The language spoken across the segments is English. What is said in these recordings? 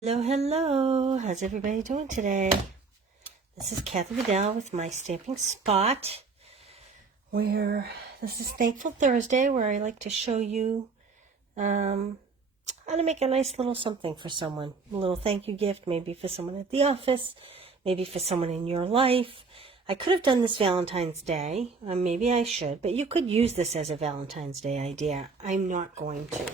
Hello, hello. How's everybody doing today? This is Kathy Vidal with my Stamping Spot, where this is Thankful Thursday, where I like to show you how to make a nice little something for someone. A little thank you gift, maybe for someone at the office, maybe for someone in your life. I could have done this Valentine's Day, maybe I should, but you could use this as a Valentine's Day idea. I'm not going to.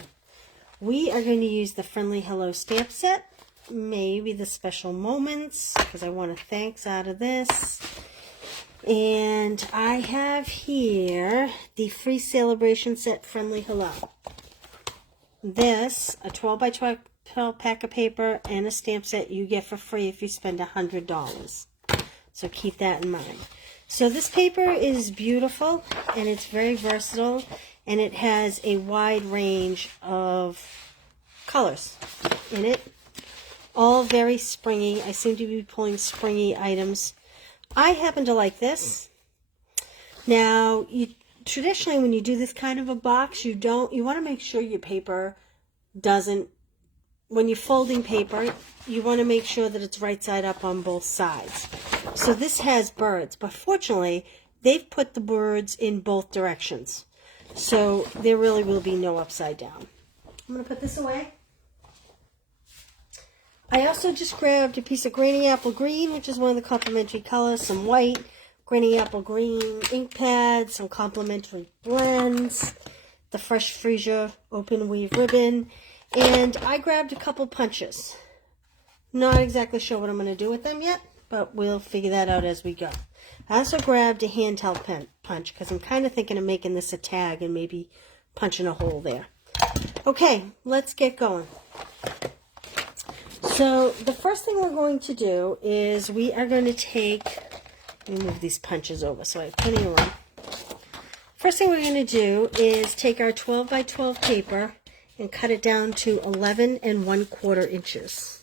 We are going to use the Friendly Hello stamp set, maybe the Special Moments, because I want a thanks out of this. And I have here the free celebration set Friendly Hello. This, a 12 by 12 pack of paper and a stamp set you get for free if you spend $100. So keep that in mind. So this paper is beautiful and it's very versatile, and it has a wide range of colors in it, all very springy. I seem to be pulling springy items. I happen to like this. Now, traditionally when you do this kind of a box, you want to make sure your paper doesn't, when you're folding paper, you want to make sure that it's right side up on both sides. So this has birds, but fortunately they've put the birds in both directions. So there really will be no upside down. I'm going to put this away. I also just grabbed a piece of Granny Apple Green, which is one of the complementary colors, some white, Granny Apple Green ink pads, some complementary blends, the Fresh Freesia open weave ribbon, and I grabbed a couple punches. Not exactly sure what I'm going to do with them yet, but we'll figure that out as we go. I also grabbed a handheld punch because I'm kind of thinking of making this a tag and maybe punching a hole there. Okay, let's get going. So the first thing we're going to do is we are going to take, let me move these punches over so I have plenty of room. First thing we're going to do is take our 12 by 12 paper and cut it down to 11 1/4 inches.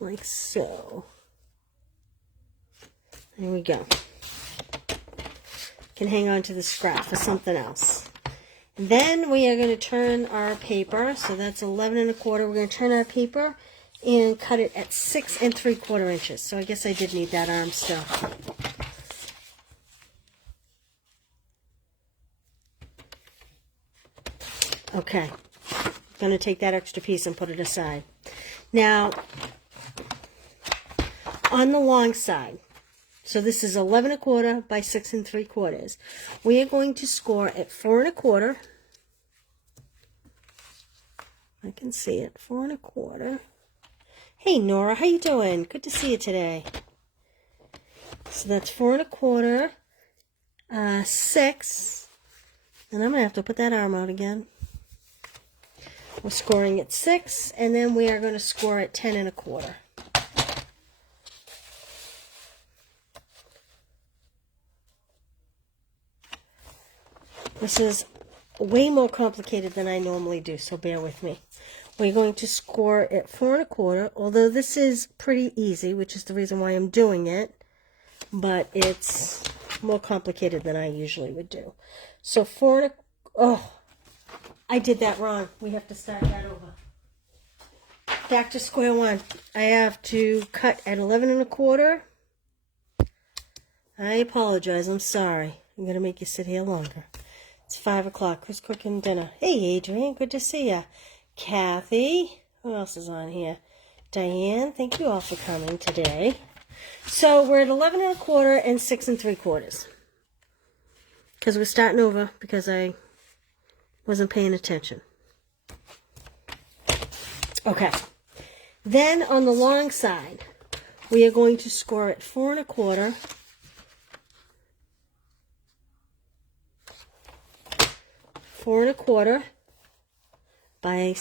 Like so. There we go. Can hang on to the scrap for something else. And then we are going to turn our paper, so that's 11 1/4. We're going to turn our paper and cut it at 6 3/4 inches. So I guess I did need that arm still. Okay. I'm going to take that extra piece and put it aside. Now, on the long side, so this is 11 1/4 by 6 3/4. We are going to score at 4 1/4. I can see it, 4 1/4. Hey Nora, how you doing? Good to see you today. So that's 4 1/4, 6, and I'm gonna have to put that arm out again. We're scoring at 6, and then we are going to score at 10 1/4. This is way more complicated than I normally do, so bear with me. We're going to score at 4 1/4, although this is pretty easy, which is the reason why I'm doing it, but it's more complicated than I usually would do. So 4 1/4, oh, I did that wrong. We have to start that over. Back to square one. I have to cut at 11 1/4. I apologize, I'm sorry. I'm going to make you sit here longer. It's 5 o'clock. Who's cooking dinner? Hey, Adrian. Good to see ya. Kathy. Who else is on here? Diane. Thank you all for coming today. So we're at 11 1/4 and 6 3/4. Because we're starting over because I wasn't paying attention. Okay. Then on the long side, we are going to score at 4 1/4. 4 1/4 by,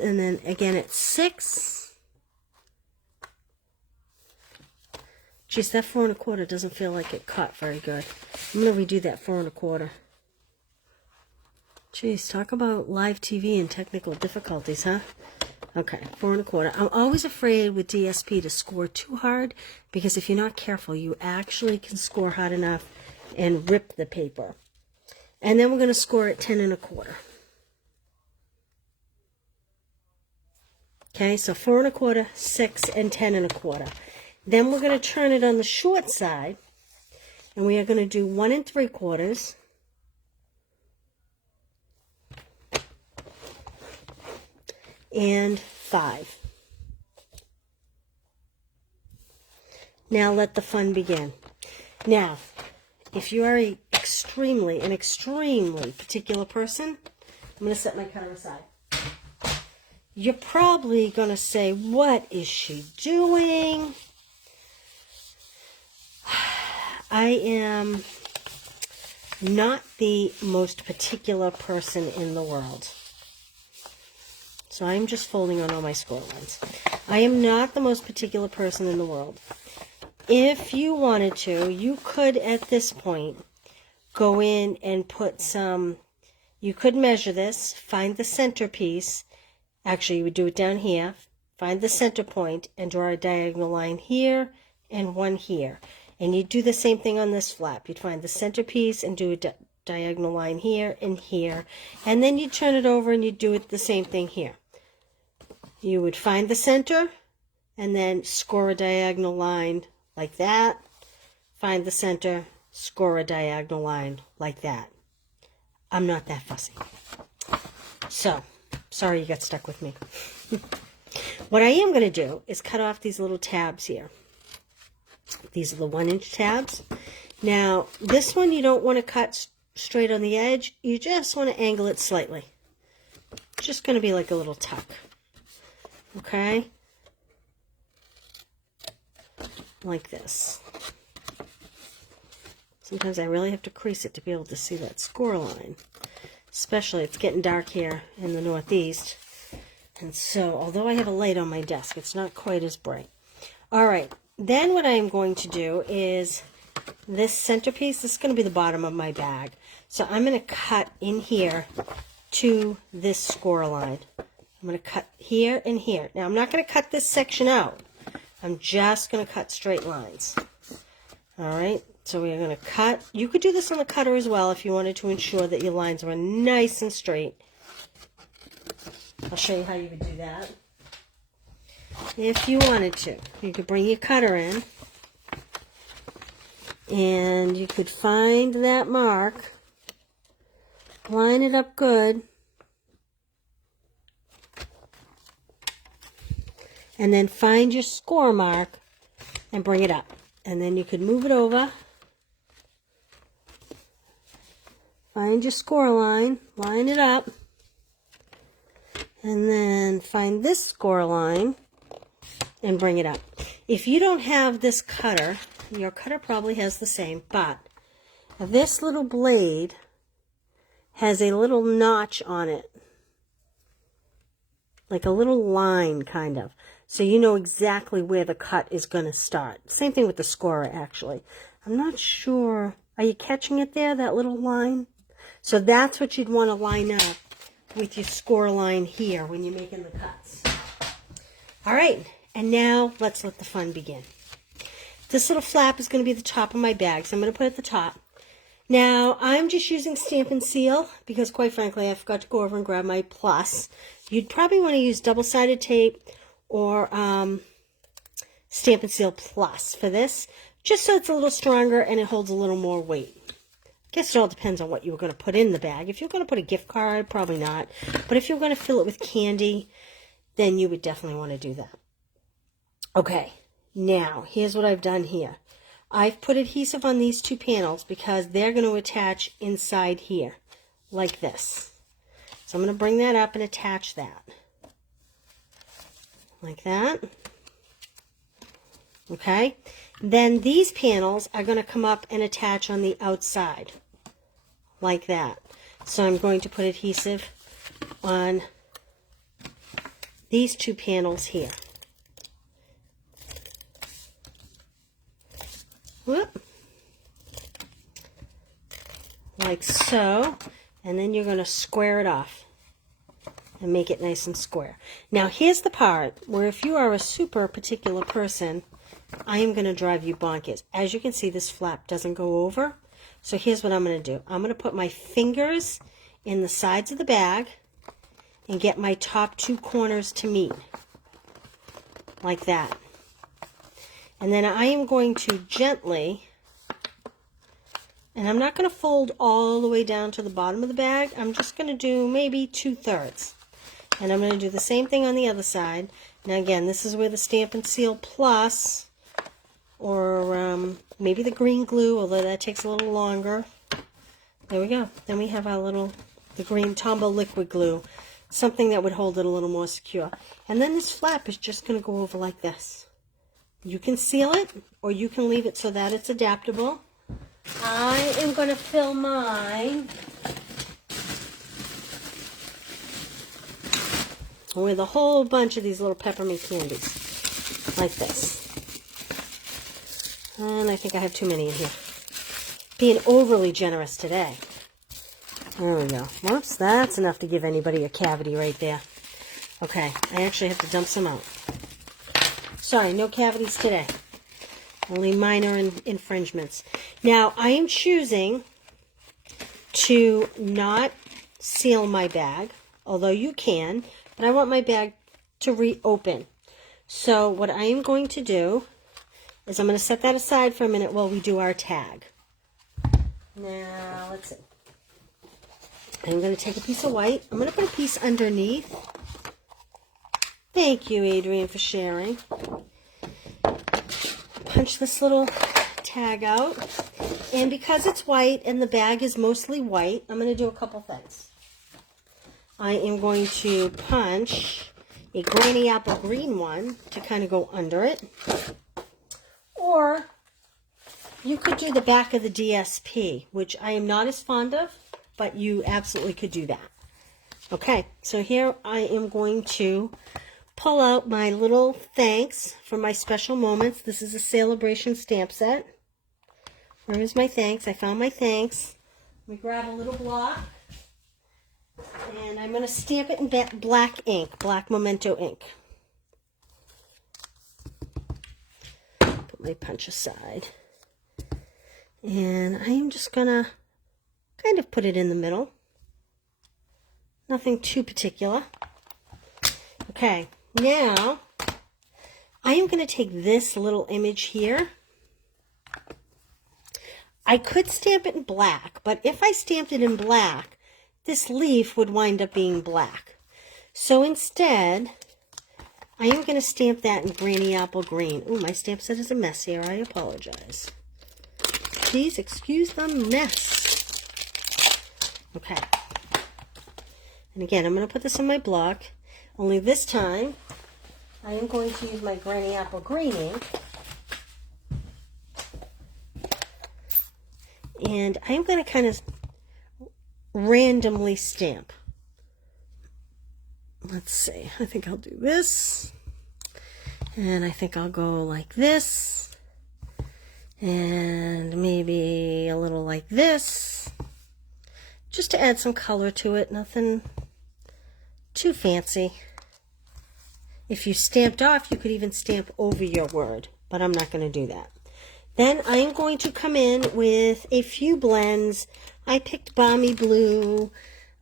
and then again at 6. Geez, that 4 1/4 doesn't feel like it cut very good. I'm going to redo that 4 1/4. Geez, talk about live TV and technical difficulties, huh? Okay, 4 1/4. I'm always afraid with DSP to score too hard, because if you're not careful, you actually can score hard enough and rip the paper. And then we're going to score at 10 1/4. Okay, so 4 1/4, 6, and 10 1/4. Then we're going to turn it on the short side, and we are going to do 1 3/4 and 5. Now let the fun begin. Now, if you are an extremely particular person, I'm going to set my cutter aside. You're probably going to say, what is she doing? I am not the most particular person in the world. So I'm just folding on all my score lines. I am not the most particular person in the world. If you wanted to, you could at this point go in and put some, you could measure this, find the centerpiece. Actually, you would do it down here. Find the center point and draw a diagonal line here and one here. And you'd do the same thing on this flap. You'd find the centerpiece and do a diagonal line here and here. And then you'd turn it over and you'd do it the same thing here. You would find the center and then score a diagonal line like that. Find the center, score a diagonal line like that. I'm not that fussy. So, sorry you got stuck with me. What I am going to do is cut off these little tabs here. These are the 1-inch tabs. Now, this one you don't want to cut straight on the edge. You just want to angle it slightly. It's just going to be like a little tuck. Okay? Like this. Sometimes I really have to crease it to be able to see that score line. Especially, it's getting dark here in the Northeast. And so, although I have a light on my desk, it's not quite as bright. All right. Then what I am going to do is this centerpiece. This is going to be the bottom of my bag. So I'm going to cut in here to this score line. I'm going to cut here and here. Now, I'm not going to cut this section out. I'm just going to cut straight lines. All right. So we are going to cut. You could do this on the cutter as well if you wanted to ensure that your lines were nice and straight. I'll show you how you would do that. If you wanted to, you could bring your cutter in and you could find that mark, line it up good, and then find your score mark and bring it up. And then you could move it over, find your score line, line it up, and then find this score line and bring it up. If you don't have this cutter, your cutter probably has the same, but this little blade has a little notch on it, like a little line kind of, so you know exactly where the cut is going to start. Same thing with the scorer, actually. I'm not sure, are you catching it there, that little line? So that's what you'd want to line up with your score line here when you're making the cuts. All right. And now, let's let the fun begin. This little flap is going to be the top of my bag, so I'm going to put it at the top. Now, I'm just using Stampin' Seal, because quite frankly, I forgot to go over and grab my plus. You'd probably want to use double-sided tape or Stampin' Seal Plus for this, just so it's a little stronger and it holds a little more weight. I guess it all depends on what you were going to put in the bag. If you're going to put a gift card, probably not. But if you're going to fill it with candy, then you would definitely want to do that. Okay, now, here's what I've done here. I've put adhesive on these two panels because they're going to attach inside here, like this. So I'm going to bring that up and attach that. Like that. Okay, then these panels are going to come up and attach on the outside, like that. So I'm going to put adhesive on these two panels here. Whoop. Like so, and then you're going to square it off and make it nice and square. Now here's the part where if you are a super particular person, I am going to drive you bonkers. As you can see, this flap doesn't go over. So here's what I'm going to do. I'm going to put my fingers in the sides of the bag and get my top two corners to meet. like that. And then I am going to gently, and I'm not going to fold all the way down to the bottom of the bag. I'm just going to do maybe 2/3. And I'm going to do the same thing on the other side. Now again, this is where the Stampin' Seal Plus, or maybe the green glue, although that takes a little longer. There we go. Then we have our the green Tombow liquid glue, something that would hold it a little more secure. And then this flap is just going to go over like this. You can seal it, or you can leave it so that it's adaptable. I am going to fill mine with a whole bunch of these little peppermint candies, like this. And I think I have too many in here. Being overly generous today. There we go. Whoops, that's enough to give anybody a cavity right there. Okay, I actually have to dump some out. Sorry, no cavities today. Only minor infringements. Now, I am choosing to not seal my bag, although you can, but I want my bag to reopen. So what I am going to do is I'm going to set that aside for a minute while we do our tag. Now, let's see. I'm going to take a piece of white. I'm going to put a piece underneath. Thank you, Adrian, for sharing. Punch this little tag out. And because it's white and the bag is mostly white, I'm going to do a couple things. I am going to punch a granny apple green one to kind of go under it. Or you could do the back of the DSP, which I am not as fond of, but you absolutely could do that. Okay, so here I am going to pull out my little thanks for my special moments. This is a celebration stamp set. Where is my thanks? I found my thanks. Let me grab a little block. And I'm going to stamp it in black ink, black Memento ink. Put my punch aside. And I am just going to kind of put it in the middle. Nothing too particular. Okay, now I am going to take this little image here. I could stamp it in black, but if I stamped it in black, this leaf would wind up being black. So instead, I am going to stamp that in Granny Apple Green. Ooh, my stamp set is a mess here. I apologize. Please excuse the mess. Okay. And again, I'm going to put this on my block. Only this time, I am going to use my Granny Apple Green ink. And I'm going to kind of randomly stamp. Let's see. I think I'll do this. And I think I'll go like this. And maybe a little like this. Just to add some color to it. Nothing too fancy. If you stamped off, you could even stamp over your word. But I'm not going to do that. Then I am going to come in with a few blends. I picked Balmy Blue.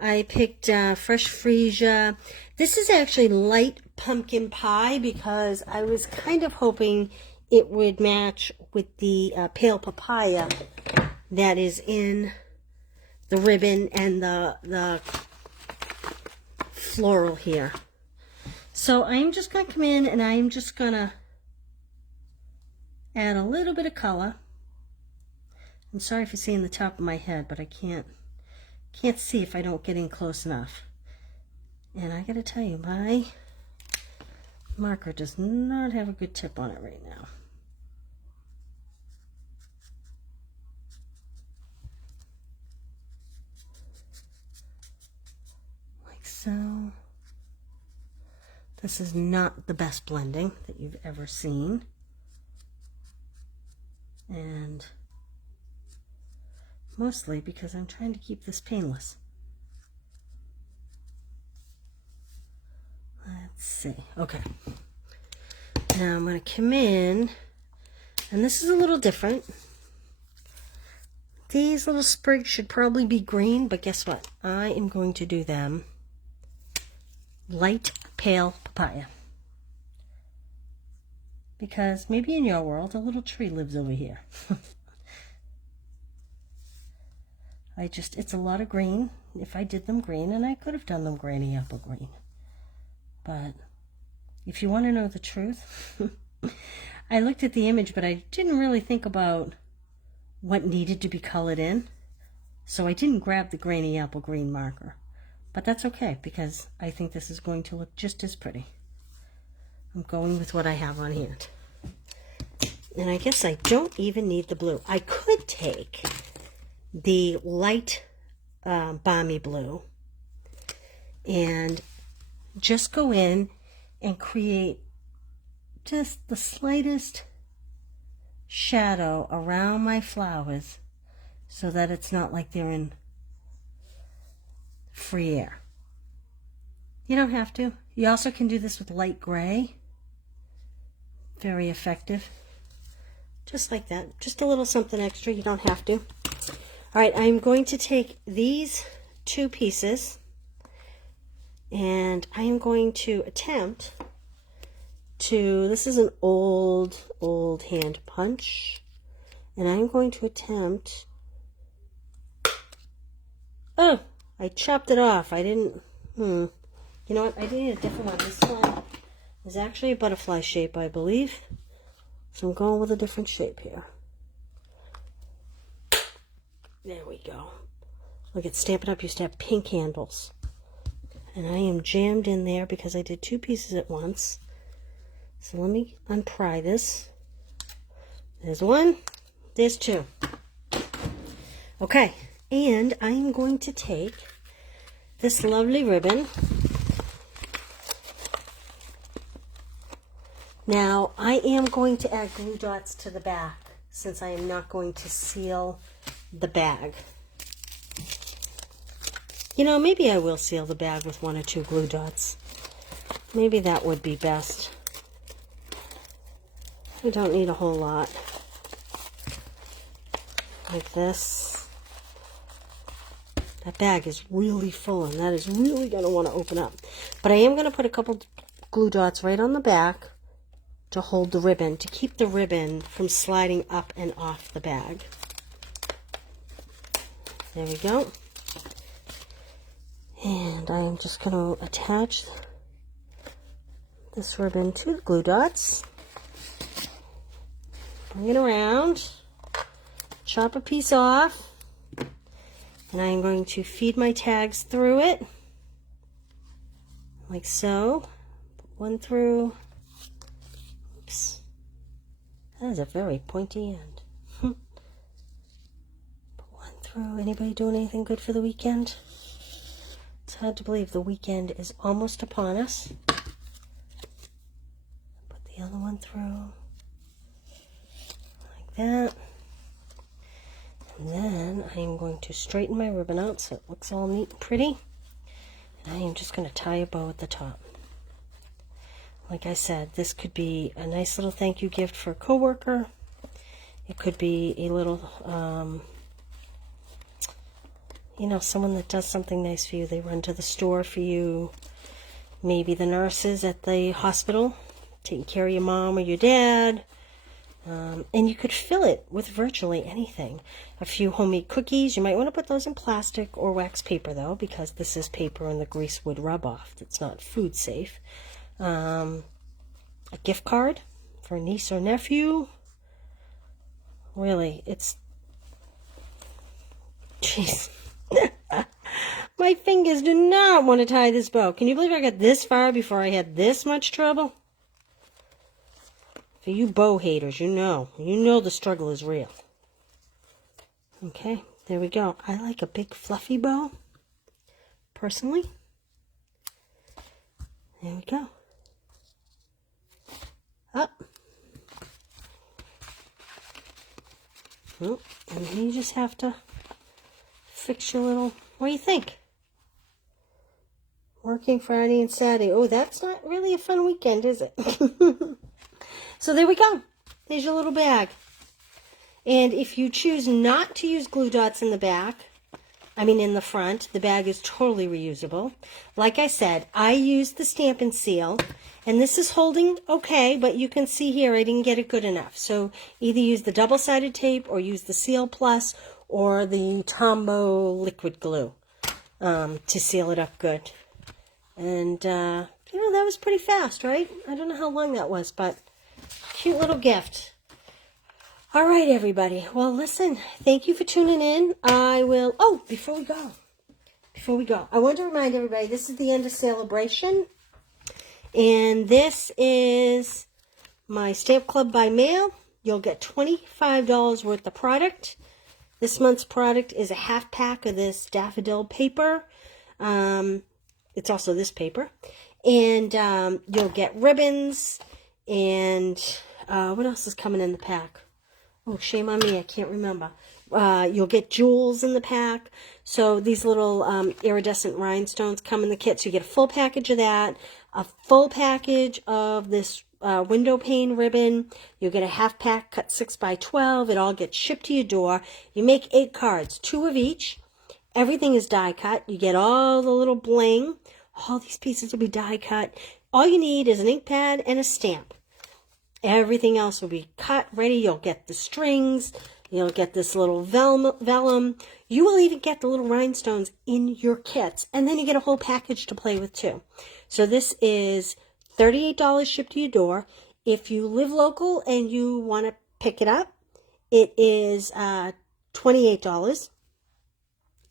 I picked Fresh Freesia. This is actually light pumpkin pie because I was kind of hoping it would match with the pale papaya that is in the ribbon and the floral here. So I'm just going to come in and I'm just going to add a little bit of color. I'm sorry if you're seeing the top of my head, but I can't see if I don't get in close enough. And I gotta tell you, my marker does not have a good tip on it right now. Like so. This is not the best blending that you've ever seen. And mostly because I'm trying to keep this painless. Let's see. Okay. Now I'm going to come in, and this is a little different. These little sprigs should probably be green, but guess what? I am going to do them light pale papaya. because maybe in your world a little tree lives over here. It's a lot of green. If I did them green, and I could have done them granny apple green. But if you want to know the truth, I looked at the image, but I didn't really think about what needed to be colored in. So I didn't grab the granny apple green marker. But that's okay, because I think this is going to look just as pretty. I'm going with what I have on hand. And I guess I don't even need the blue. I could take the light balmy blue and just go in and create just the slightest shadow around my flowers so that it's not like they're in free air. You don't have to. You also can do this with light gray. Very effective. Just like that. Just a little something extra. You don't have to. All right, I'm going to take these two pieces and I am going to attempt to, this is an old hand punch, and I'm going to attempt, oh, I chopped it off. I didn't, you know what, I did need a different one. This one is actually a butterfly shape, I believe, so I'm going with a different shape here. There we go. Look, at Stampin' Up! Used to have pink handles. And I am jammed in there because I did two pieces at once. So let me unpry this. There's one. There's two. Okay. And I am going to take this lovely ribbon. Now, I am going to add glue dots to the back since I am not going to seal the bag. You know, maybe I will seal the bag with one or two glue dots. Maybe that would be best. I don't need a whole lot. Like this. That bag is really full, and that is really going to want to open up. But I am going to put a couple glue dots right on the back to hold the ribbon, to keep the ribbon from sliding up and off the bag. There we go. And I am just going to attach this ribbon to the glue dots. Bring it around. Chop a piece off. And I am going to feed my tags through it. Like so. Put one through. Oops. That is a very pointy end. Put one through. Anybody doing anything good for the weekend? It's hard to believe the weekend is almost upon us. Put the other one through. Like that. And then I am going to straighten my ribbon out so it looks all neat and pretty. And I am just going to tie a bow at the top. Like I said, this could be a nice little thank you gift for a coworker. It could be a little, you know, someone that does something nice for you. They run to the store for you. Maybe the nurses at the hospital taking care of your mom or your dad. And you could fill it with virtually anything. A few homemade cookies. You might want to put those in plastic or wax paper, though, because this is paper and the grease would rub off. It's not food safe. A gift card for a niece or nephew. Really, it's... Jeez. My fingers do not want to tie this bow. Can you believe I got this far before I had this much trouble? For you bow haters, you know the struggle is real. Okay, there we go. I like a big fluffy bow, personally. There we go. Up. Oh, and then you just have to fix your little, what do you think? Working Friday and Saturday. Oh, that's not really a fun weekend, is it? So there we go. There's your little bag. And if you choose not to use glue dots in the back, in the front. The bag is totally reusable. Like I said, I used the Stampin' Seal, and this is holding okay, but you can see here I didn't get it good enough. So either use the double-sided tape or use the Seal Plus or the Tombow liquid glue to seal it up good. And, that was pretty fast, right? I don't know how long that was, but cute little gift. All right, everybody. Well, listen, thank you for tuning in. Before we go, I want to remind everybody, this is the end of celebration. And this is my Stamp Club by mail. You'll get $25 worth of product. This month's product is a half pack of this daffodil paper. It's also this paper. And you'll get ribbons. And what else is coming in the pack? Oh, shame on me, I can't remember. You'll get jewels in the pack. So these little iridescent rhinestones come in the kit. So you get a full package of that, a full package of this window pane ribbon. You'll get a half pack cut 6 by 12. It all gets shipped to your door. You make 8 cards, 2 of each. Everything is die cut. You get all the little bling. All these pieces will be die cut. All you need is an ink pad and a stamp. Everything else will be cut, ready. You'll get the strings. You'll get this little vellum. You will even get the little rhinestones in your kits. And then you get a whole package to play with too. So this is $38 shipped to your door. If you live local and you want to pick it up, it is $28.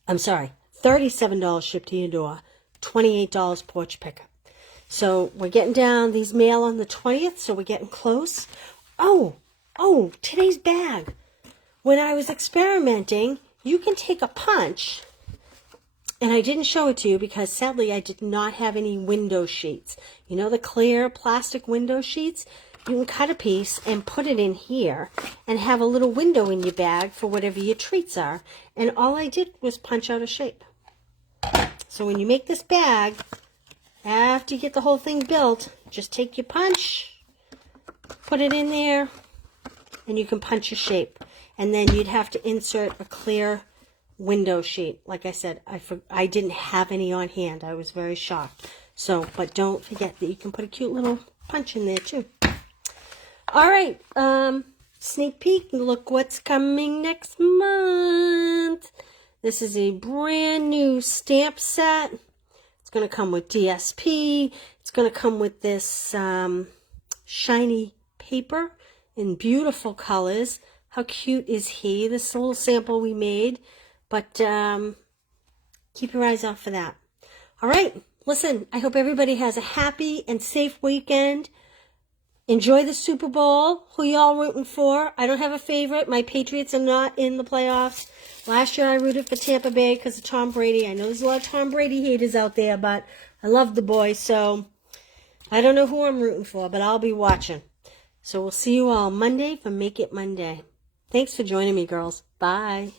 I'm sorry, $37 shipped to your door. $28 porch pickup. So we're getting down these mail on the 20th, so we're getting close. Oh, today's bag. When I was experimenting, you can take a punch, and I didn't show it to you because sadly I did not have any window sheets. You know the clear plastic window sheets? You can cut a piece and put it in here and have a little window in your bag for whatever your treats are. And all I did was punch out a shape. So when you make this bag, after you get the whole thing built, just take your punch, put it in there, and you can punch a shape. And then you'd have to insert a clear window sheet. Like I said, I didn't have any on hand. I was very shocked. So, but don't forget that you can put a cute little punch in there too. All right, sneak peek. Look what's coming next month. This is a brand new stamp set. It's going to come with DSP. It's going to come with this shiny paper in beautiful colors. How cute is he? This is a little sample we made. But keep your eyes out for that. All right. Listen, I hope everybody has a happy and safe weekend. Enjoy the Super Bowl. Who y'all rooting for? I don't have a favorite. My Patriots are not in the playoffs. Last year I rooted for Tampa Bay because of Tom Brady. I know there's a lot of Tom Brady haters out there, but I love the boy. So I don't know who I'm rooting for, but I'll be watching. So we'll see you all Monday for Make It Monday. Thanks for joining me, girls. Bye.